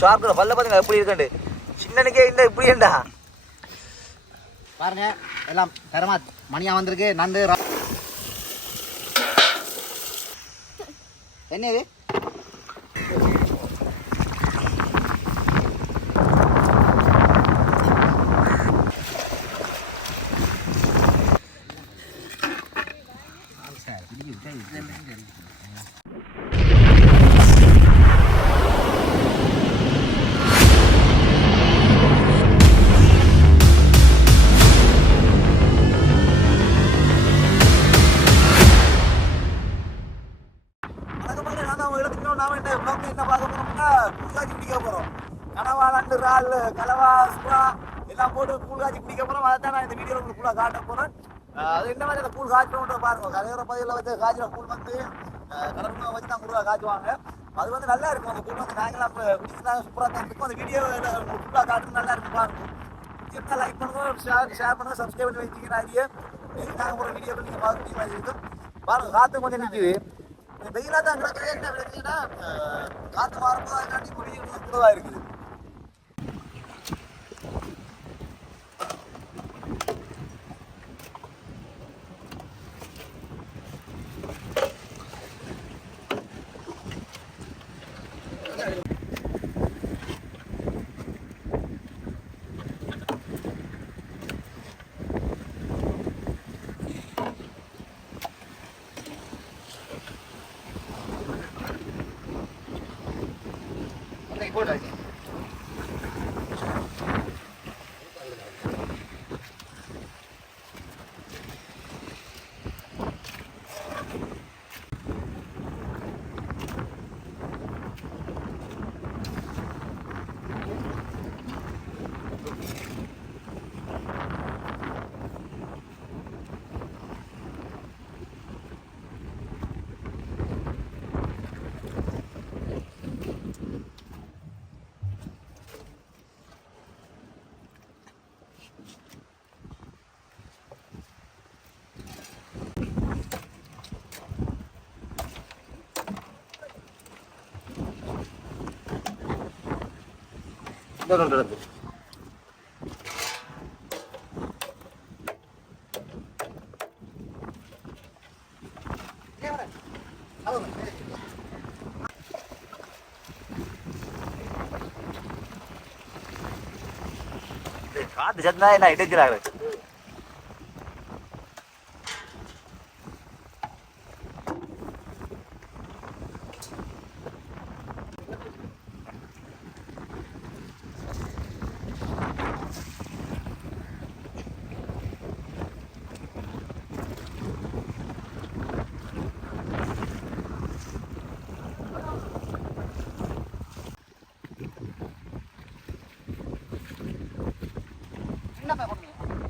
Shark பல்ல பாத்தீங்க எப்படி இருக்கண்டு சின்னனுக்கே இல்லை இப்படி ஏண்டா பாருங்க எல்லாம் தரமா மணியா வந்திருக்கு நண்டு என்ன இது என்ன பார்க்க போறோம்னா கூழ்காட்சி பிடிக்க போறோம். கனவா நண்டு இறால் கலவா சுறா எல்லாம் போட்டு கூழ்காட்சி பிடிக்க போறோம். அதான் நான் இந்த வீடியோவில் உங்களுக்கு ஃபுல்லாக காட்ட போறேன். அது என்ன மாதிரி அந்த கூழ் காய்ச்சணுன்ற பாருங்க. கரையோர பகுதியில் வச்சு காய்ச்சின கூழ் வந்து கடற்கரை வச்சு தான் கூழாக காய்ச்சுவாங்க. அது வந்து நல்லா இருக்கும். அந்த கூழ் வந்து நாங்களாம் இப்போ குடிக்கிறாங்க சூப்பராக தான் இருக்கும். அந்த வீடியோவில் ஃபுல்லாக காட்டுறது நல்லா இருக்கும் பாருங்க. பிடிச்சிருந்தா லைக் பண்ணுங்க, ஷேர் பண்ணுங்க, சப்ஸ்கிரைப் பண்ணி வச்சுக்கிற ஐடியா நாங்கள் போகிற வீடியோவில் நீங்கள் பார்க்க மாதிரி இருக்கும். பாருங்க காற்று கொஞ்சம் நிற்குது. வெயிலாக தான் கிடக்குது. என்ன விளக்குன்னா காற்று மாறும்போது அதுக்காண்டி இப்போ வெயில் குறைவாக இருக்குது. நடந்து காத்து சத்தா என்ன இடைக்கிறாங்க. என்ன பண்ணுங்க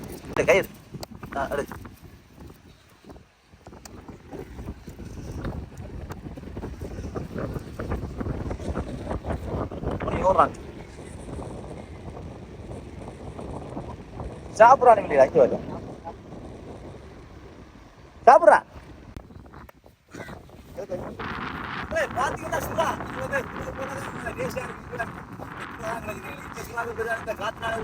இந்த கயிறு எடு. ஓடுறான் சாப்பிட்றான் இல்லையா? அங்கே வரும் சாப்பிட்றான். பார்த்தீங்கன்னா சுறா இந்த காத்தினால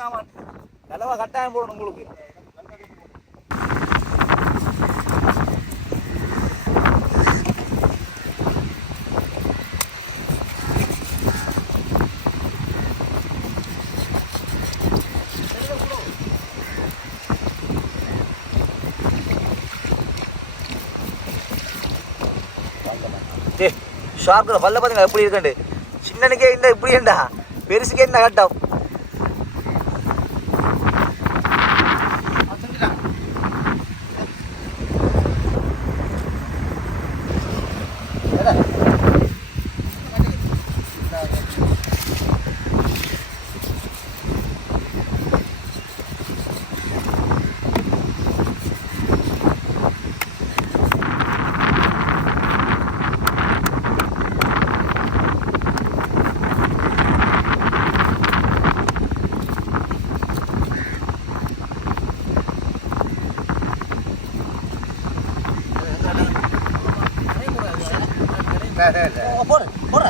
சாமான் நல்லவா கட்டாயம் போடணும் உங்களுக்கு. ஷார்க்கில் பல்ல பார்த்தீங்களா எப்படி இருக்கண்டு? சின்னனுக்கே இல்லை இப்படி ஏண்டா, பெருசுக்கே என்ன கட்டம். போடு போடு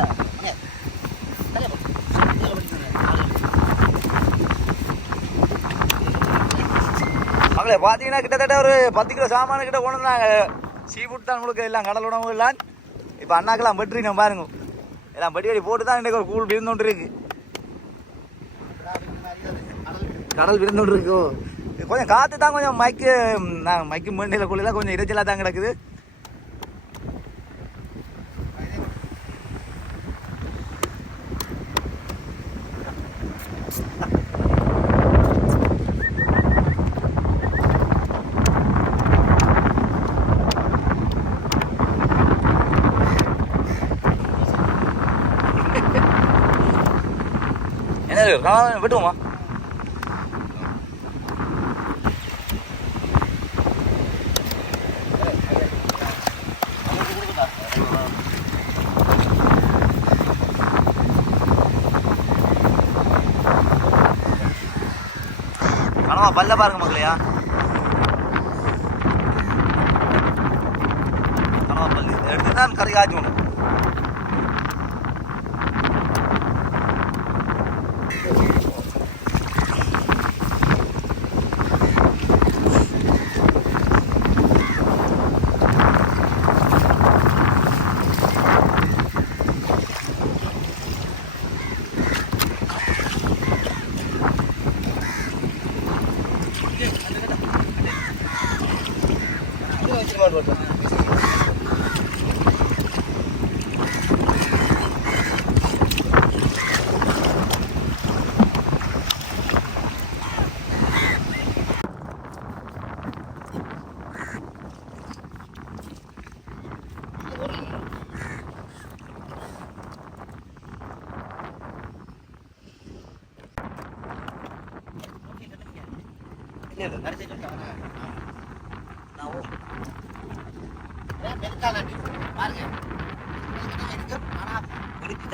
மகளே பார்த்தீங்கன்னா கிட்டத்தட்ட ஒரு 10 கிலோ சாமான கிட்ட கொண்டு வந்தாங்க. சீ ஃபுட் தான் உங்களுக்கு எல்லாம் கடல் உணவு எல்லாம். இப்போ அண்ணாக்கெல்லாம் வெட்டுறீங்க பாருங்க, எல்லாம் படி போட்டு தான் இன்றைக்கு ஒரு கூழ் விருந்தோண்டு இருக்கு. கடல் விருந்தோண்டு இருக்கோ. கொஞ்சம் காற்று தான் கொஞ்சம் மைக்கு மண்டியில் குள்ள கொஞ்சம் இறைச்சலாக தான் கிடக்குது. என்ன விட்டுவோமா? கனவா பல்ல பாருங்க மக்களையா, கனவா பல்லு எடுத்துதான் கறி காய்ச்சணும்.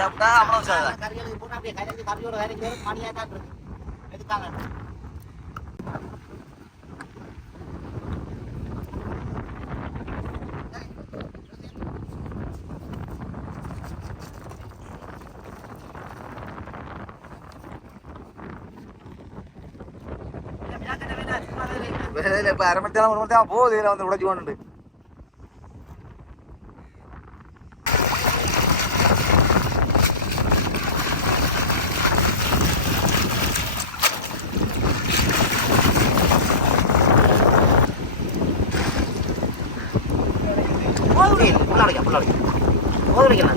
சாப்பிட்டா அவ்வளோ கறிகளுக்கு போட்டு அப்படியே கறியோட கறிக்கு வரும் மணியாக தான் இருக்கு. எதுக்காக இப்போ அரை மணி நேரம் 1 மணி நேரம் போகுது. இதில் வந்து உடைச்சி கொண்டு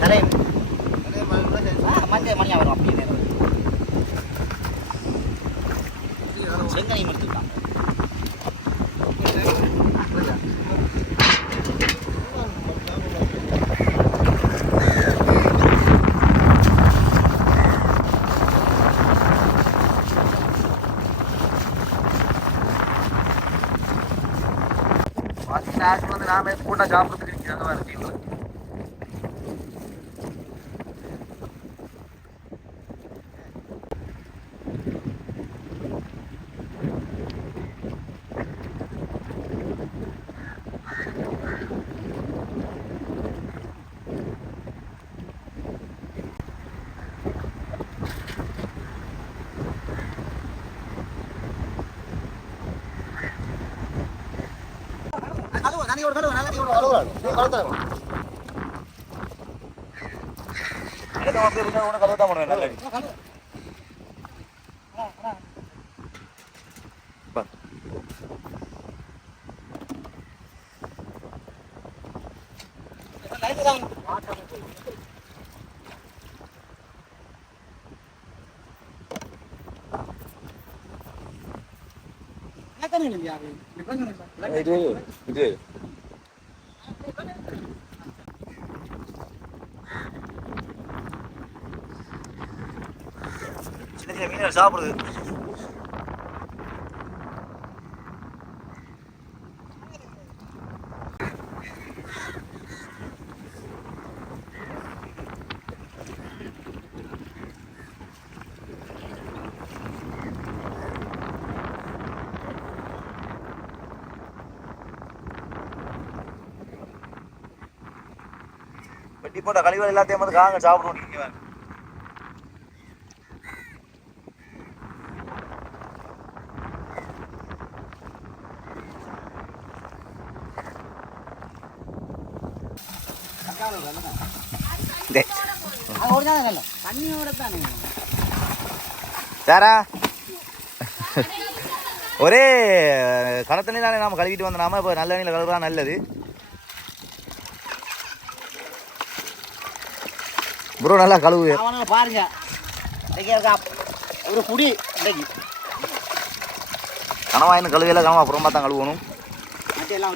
தலையை மஞ்சள் மணியாக வரும். அப்படின்னு செங்கனையும் எடுத்துக்கலாம். நாம கூட்டா சாப்பிட்றதுக்கு நிற்கிறாங்க வேறு டீமில். இது சின்ன சின்ன மீன் சாப்பிடுது. வெட்டி போட்ட கழிவுகள் எல்லாத்தையும் வந்து காங்க சாப்பிடுவோம். நீங்க சாரா ஒரே கடத்தண்ணி தானே நாம கழுவிட்டு வந்தோம். இப்போ நல்ல தண்ணியில் கழுவுறா நல்லது. ப்ரோ நல்லா கழுவு பாருங்க. ஒரு குடி கனவாயின்னு கழுவியெல்லாம் கனவா அப்புறமா தான் கழுவணும். எல்லாம்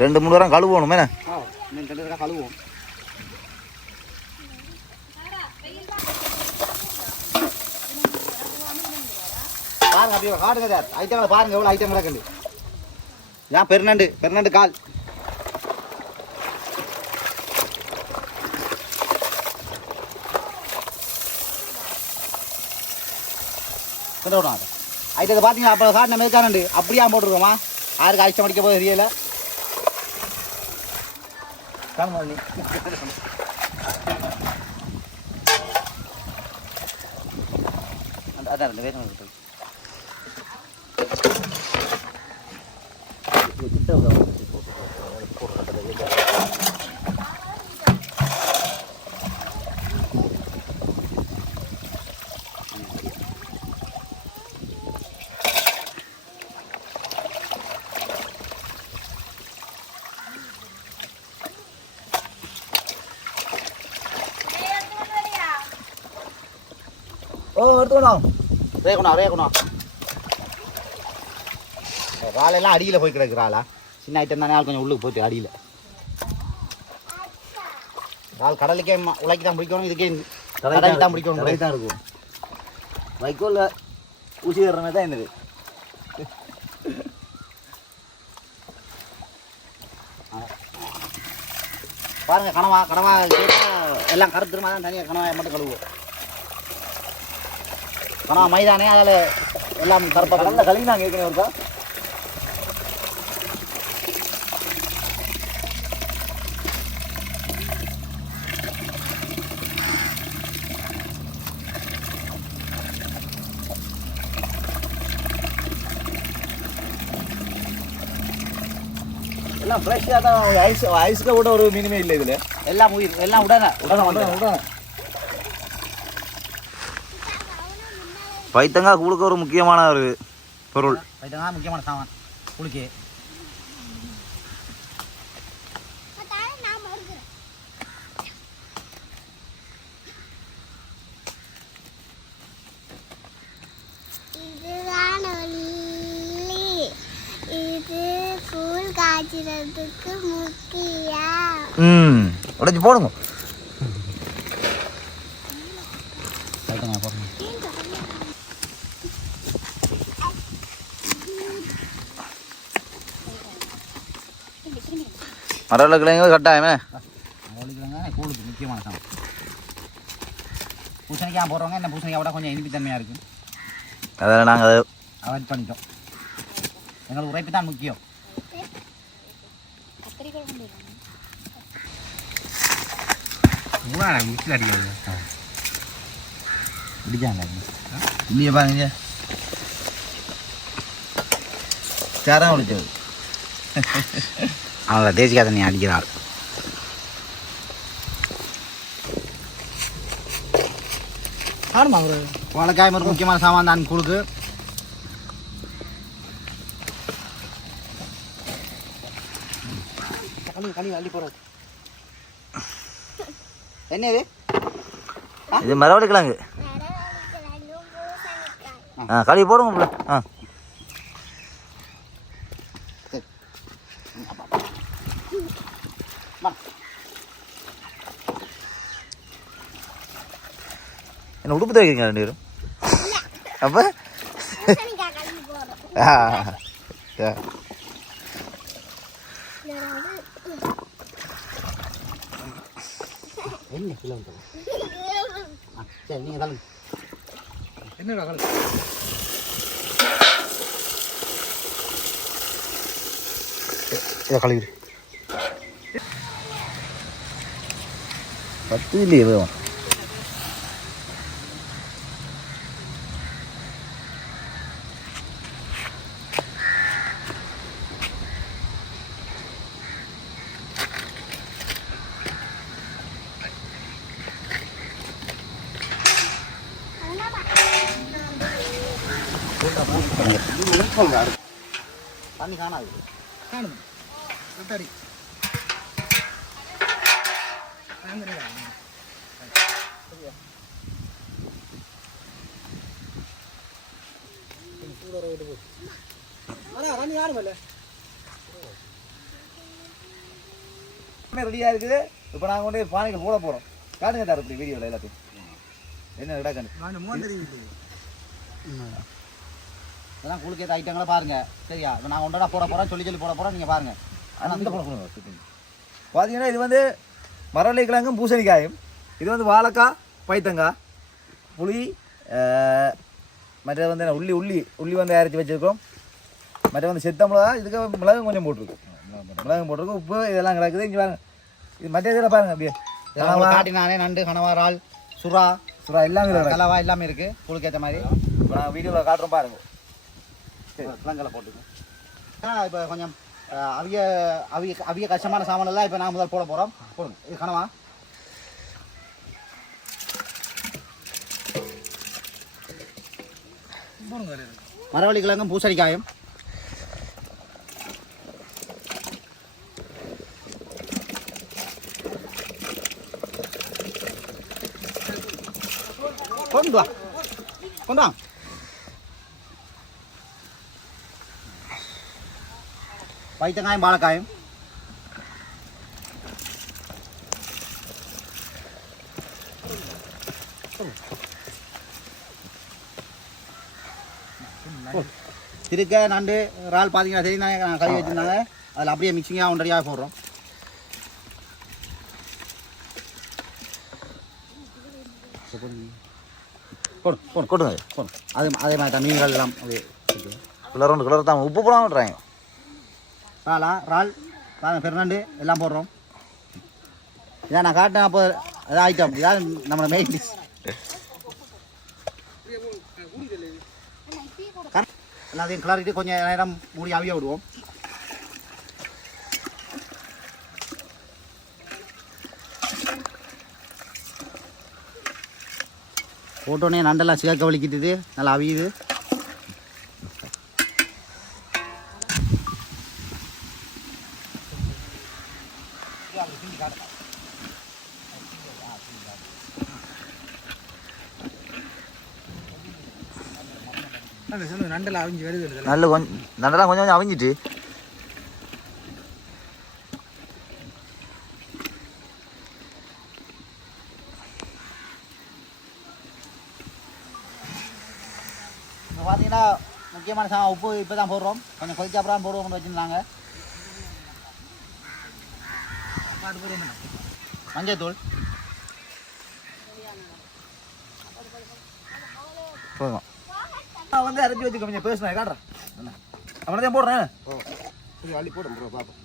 2-3 வாரம் கழுவணும். என்ன கழுவுவோம். பாருங்க அப்படியே காட்டுங்க சார். ஐட்டங்களை பாருங்க எவ்வளோ ஐட்டம் கிடக்குது. ஏன் பெருநண்டு கால் ஐட்டத்தை பார்த்தீங்கன்னா அப்போ காட்டின மேய்க்கானண்டு அப்படியா போட்டுருக்கோமா? யாருக்கு ஐட்டம் அடிக்க போது தெரியல. அதான் 2 வேகம் இருக்குது. எடுத்துக்கணும். ரேகணும் ராலெல்லாம் அடியில் போய் கிடக்கு. ராலா சின்ன ஐட்டம் தானே, கொஞ்சம் உள்ளுக்கு போயிட்டு அடியில். ரால் கடலுக்கே உலைக்கு தான் பிடிக்கணும். இதுக்கே கடைக்கு தான் பிடிக்கணும். கடை தான் இருக்கும். வைக்கோல்ல ஊசி வர்ற மாதிரி தான் என்னது. பாருங்க கனவா எல்லாம் கருத்துருமா தான் தனியாக கனவாயை மட்டும் கழுவுவோம். கனவா மைதானே அதில் எல்லாம் கருப்பாக கடந்த கழுவி நாங்கள் ஏற்கனவே இருக்கா. எல்லாம் ஃப்ரெஷ்ஷாக தான். ஐஸில் கூட ஒரு மீனுமே இல்லை இதில். எல்லாம் உயிர் எல்லாம் உடனே பைத்தங்காய் கூழுக்கு ஒரு முக்கியமான ஒரு பொருள். பைத்தங்காய் முக்கியமான சாமான் கூழுக்கு. உடைச்சு போடுங்க. மரவள்ளி கிழங்கு கட்டாயமே. மரவள்ளி கிழங்கு கூழுக்கு முக்கியமான சாமான். பூசணிக்காய் போடுறவங்க இந்த பூசணிக்காய் விட கொஞ்சம் இனிப்புத்தன்மையாக இருக்குது. அதில் நாங்கள் அதை அவாய்ட் பண்ணிட்டோம். எங்களுக்கு உரைப்பு தான் முக்கியம். மிக்சில் அடிக்காது அடிக்காங்க இல்லையே பாருங்க சேரம் ஒழிச்சது அவங்கள தேசிக்காத நீ அடிக்கிறாள். வாழைக்காய் ஒரு முக்கியமான சாமான் தான் கொடுக்கு. என்ன இது? இது மரவள்ளி கிழங்கு. கழுவி போடுங்க. என்ன உடுப்பு துவைக்கிறீங்க 2 பேரும்? அப்போ என்ன கிலோ சரி நீங்கள் கலந்து என்ன கலந்து இதை கழுவி 10 இல்லையே எதுவும். தண்ணி காணாது காணும் ரெட்டடி தண்ணி காணுமல்ல ரெடியாக இருக்குது. இப்போ நாங்கள் கொண்டு பானைகள் போட போகிறோம். காட்டுங்க சார் இப்படி வீடியோவில் எல்லாத்தையும் என்ன கிடக்கணும். இதெல்லாம் குழுக்கு ஏற்ற ஐட்டங்களை பாருங்கள் சரியா. இப்போ நான் ஒன்றா போட போகிறேன் சொல்லி போட போகிறோம் நீங்கள் பாருங்கள். ஆனால் அந்த பழம் பார்த்தீங்கன்னா இது வந்து மரவள்ளி கிழங்கும் பூசணிக்காயும், இது வந்து வாழைக்காய் பைத்தங்காய் புளி மற்றது வந்து உள்ளி உள்ளி உள்ளி வந்து அரைச்சி வச்சுருக்கோம். மற்ற வந்து செத்த மிளகா இதுக்கு மிளகும் கொஞ்சம் போட்டிருக்கும். மிளகும் போட்டிருக்கோம். உப்பு இதெல்லாம் கிடக்குது. இங்கே பாருங்க இது மற்ற இதில் பாருங்கள் அப்படியே காட்டினானே நண்டு கனவா இறால் சுறா சுறா எல்லாமே கலவா எல்லாமே இருக்குது குழுக்கு ஏற்ற மாதிரி. இப்போ நாங்கள் வீடியோவில் காட்டுறோம் பாருங்கள். கிழங்கலை போட்டுக்கோங்க. இப்போ கொஞ்சம் அவிய அவிய அவிய கஷ்டமான சாமானெல்லாம் இப்போ நான் முதல் போட போகிறோம். போடுங்க இது கனவா மரவள்ளி கிழங்கும் பூசணிக்காயும் கொண்டு வா கொண்டு வா. பைத்தங்காயும் வாழைக்காயும் திருக்க நண்டு இறால் பார்த்தீங்கன்னா சரி நான் கழுவி வச்சுருந்தாங்க. அதில் அப்படியே மிக்சிங்காக ஒன்றரையாக போடுறோம். கொடுங்க அதே மாதிரி தான் மீன்கள் எல்லாம் அப்படியே கிளர் தான் உப்பு போடாமட்றாங்க. இறால் பெருநண்டு எல்லாம் போடுறோம். இதான் நான் காட்டினேன். அப்போ அதான் ஐட்டம் இதான் நம்ம மெயின் டிஷ். எல்லாத்தையும் கிளறிட்டு கொஞ்சம் நேரம் மூடி அவிய விடுவோம். போட்டோன்னே நண்டெல்லாம் சிகக்க வலிக்கிட்டுது நல்லா அவியுது. நண்டெல்லாம் அவிஞ்சு வருது. நல்ல கொஞ்சம் நண்டெல்லாம் கொஞ்சம் கொஞ்சம் அவிஞ்சிட்டு இப்போ பார்த்தீங்கன்னா முக்கியமான சாமான் உப்பு இப்போ தான் போடுறோம். கொஞ்சம் கொதிக்க அப்புறம் போடுவோம்னு வச்சுருந்தாங்க. மஞ்சள் தூள் போதும். நான் வந்து அரைச்சி வச்சுக்க கொஞ்சம் பேசுனேன் காட்டுறேன். அவனதான் போடுறேன். அள்ளி போடும் ப்ரோ பார்ப்போம்.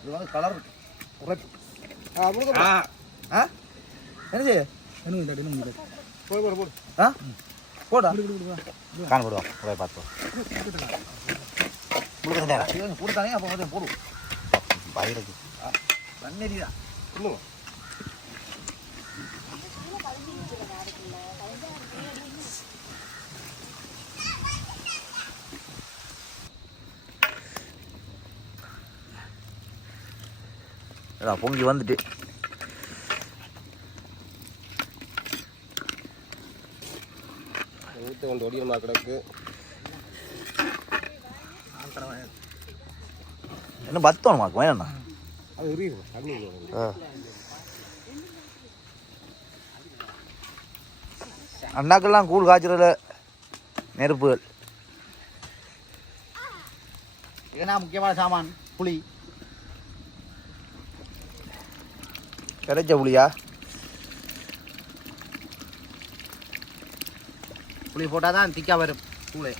இது வந்து கலர் உரைப்பு. என்னது போடு போடா காண போடுவோம் போய் பார்த்துவோம். கொடுத்தானே அப்போ வந்து போடுவோம். பயிருக்கு தண்ணி தான் இன்னும் பொங்கி வந்துட்டு ஊற்ற வந்து ஒடியமா கிடக்கு. இன்னும் பத்தோணுமாக்கு வேணா அது எரியுது தண்ணி. அண்ணாக்கெல்லாம் கூழ் காய்ச்சல நெருப்புகள். ஏன்னா முக்கியமான சாமான் புளி. கிடைச்ச புளியா? புளி போட்டால் தான் திக்கா வரும் கூழே.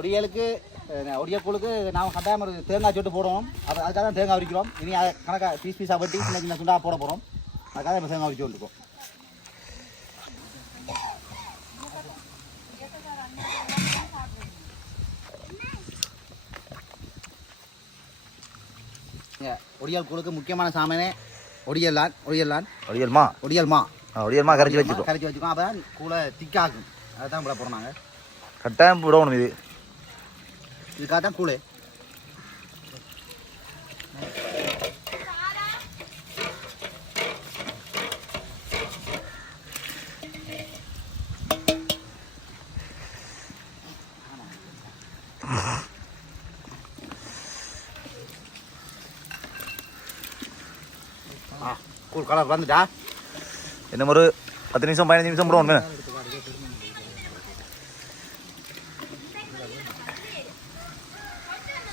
ஒடியலுக்கு ஒடியக்கூழுக்கு நாம் கட்டாயம் ஒரு தேங்காய் சொட்டு போடுவோம். அப்போ அதுக்காக தான் தேங்காய் உரிக்கிறோம். இனி அதை கணக்காக பீஸாக வெட்டி சின்ன சின்ன துண்டாக போட போகிறோம். அதுக்காக இப்போ தேங்காய் உரிச்சு வந்துருக்கோம். ஒடியல் கூழுக்கு முக்கியமான சாமானே ஒடியல்மா கரைச்சி வச்சுக்கோம். அப்போ தான் கூழை திக்காகும். அதை தான் போட போகிறோம். நாங்கள் கட்டாயம் விடணும். இதுக்காக தான் கூழே. கூழ் கலர் வந்துட்டா என்ன ஒரு 10 நிமிஷம் 15 நிமிஷம் விடணும்.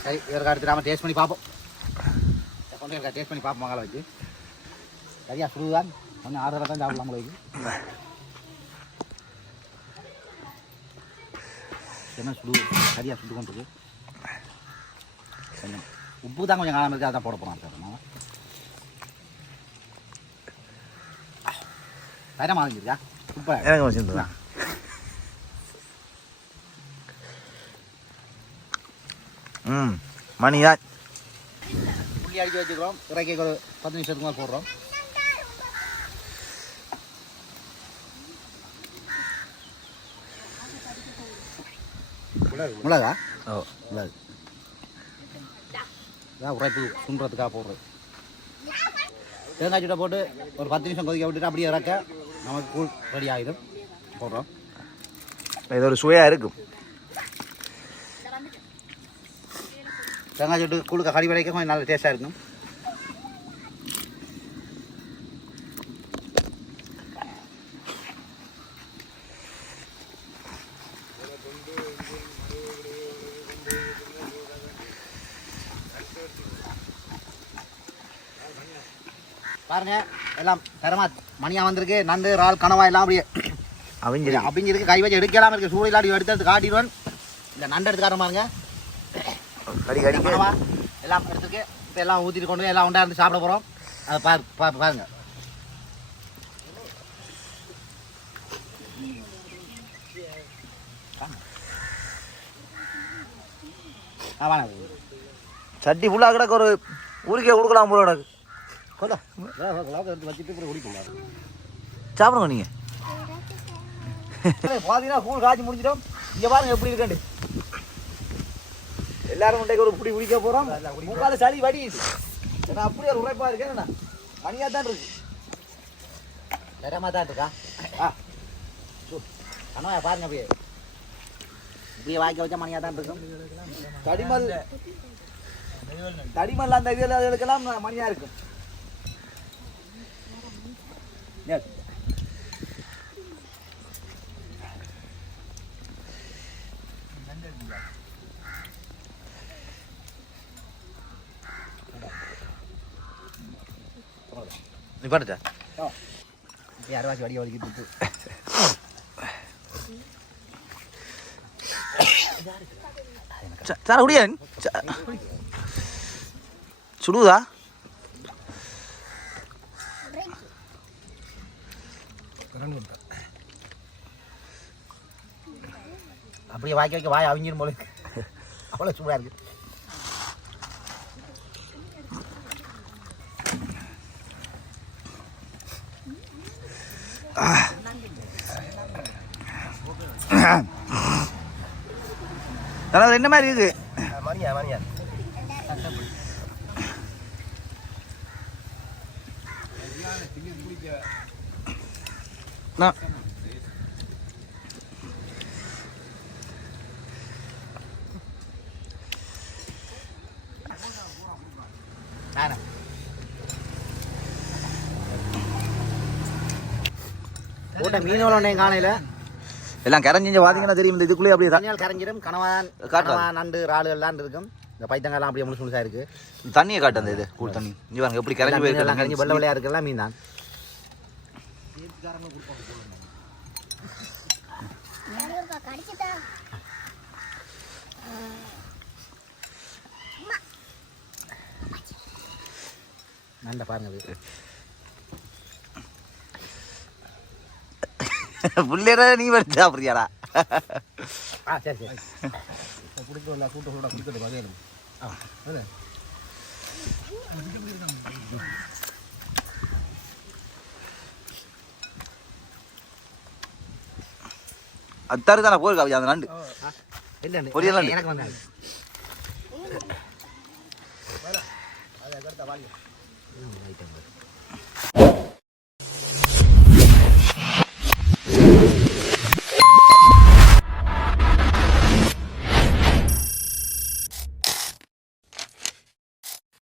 சரி, இதற்கு அடுத்து நாம டேஸ்ட் பண்ணி பார்ப்போம். டேஸ்ட் பண்ணி பார்ப்போம். மகளை வச்சு சரியா சுடுதான் கொஞ்சம் ஆறுதலாக தான் சாப்பிடலாம். உங்களுக்கு என்ன சுடு சரியா சுட்டு கொண்டு இருக்கு. கொஞ்சம் உப்பு தான் கொஞ்சம் காணாமல் இருக்குது. அதான் போட போகிறோம் சார். நம்ம தர மாதிரியா உப்பை எனக்கு வச்சுருந்தா மணிதான் புள்ளி அடிக்க வச்சுக்கிறோம். இறக்கி ஒரு 10 நிமிஷத்துக்கு மேலே போடுறோம். மிளகா மிளகு இதான் உரைப்பு சுண்டுறதுக்காக போடுறது. தேங்காய் சூட்டை போட்டு ஒரு 10 நிமிஷம் கொதிக்க விட்டுட்டு அப்படியே இறக்க நமக்கு கூழ் ரெடி ஆகிடும். போடுறோம். இது ஒரு சுவையாக இருக்கும். தேங்காய் சூட்டு கூழுக்கு கறி வரைக்கும் கொஞ்சம் நல்ல டேஸ்ட்டாக இருக்கும். பாருங்க எல்லாம் தரமா மணியாக வந்திருக்கு. நண்டு இறால் கனவா எல்லாம் அப்படியே அபிஞ்சிருக்கு. கை வச்சு எடுக்கலாம் இருக்கு. சூடு இல்லாடி எடுத்து காட்டிடுவேன். இந்த நண்டு எடுத்து காட்டுற பாருங்க. கனவா எல்லாம் எடுத்துருக்கு. இப்போ எல்லாம் ஊற்றிட்டு கொண்டு எல்லாம் உண்டா இருந்து சாப்பிட போகிறோம். அதை பாருங்க. சட்டி ஃபுல்லாக கிடக்கு. ஒரு ஊருக்கே கொடுக்கலாம் போல எனக்கு. சாப்பிடுங்க நீங்கள். பார்த்தீங்கன்னா கூழ் காய்ச்சி முடிஞ்சிடும். இங்க பாருங்க எப்படி இருக்கண்டு. எல்லாரும் இன்றைக்கு ஒரு புடி குடிக்க போறோம். மூக்கால சளி வடியுது. ஏன்னா அப்படியே ஒரு உரைப்பா இருக்கேன். மணியா தான் இருக்கு. தரமா தான் இருக்கா கனவா பாருங்க அப்படியே இப்படியே வாய்க்க வச்சா மணியா தான் இருக்கும். தடிமல் அந்த இதுக்கெல்லாம் மணியா இருக்கும். நீ பண்ணுச்சா அரைவாசி வடி வலிக்கிட்டு சார் குடியன் சுடுதா அப்படியே வாய்க்க வைக்க வாய் அவிஞ்சிரும் போல இருக்கு. அவ்வளோ சூடாக இருக்கு. அதாவது என்ன மாதிரி இருக்கு மணியா போட்ட மீனோட காணையில் எல்லாம் கரைஞ்சி பார்த்தீங்கன்னா தெரியும். இந்த இதுக்குள்ளே அப்படியே தண்ணியால் கரைஞ்சிடும். கனவா நண்டு இறாலுகள்லாம் இருக்கும். இந்த பைத்தங்கெல்லாம் அப்படியே முழுசு முழுசாக இருக்கு. தண்ணியை காட்டு அந்த இது கூழ் தண்ணி இங்கே பாருங்க எப்படி கரைஞ்சி போயிருக்கலாம். கரைஞ்சி வெள்ளை வெள்ளையாக இருக்கலாம் மீன் தான். நண்டை பாருங்க புள்ளேற நீ வச்சா அப்படியாடா. சரி சரி பிடிக்கல கூட்ட பிடிக்கட்டும் வகையிலும் அத்தாரு தானே போயிருக்கா அந்த நண்டு இல்லை எனக்கு வந்தாங்க.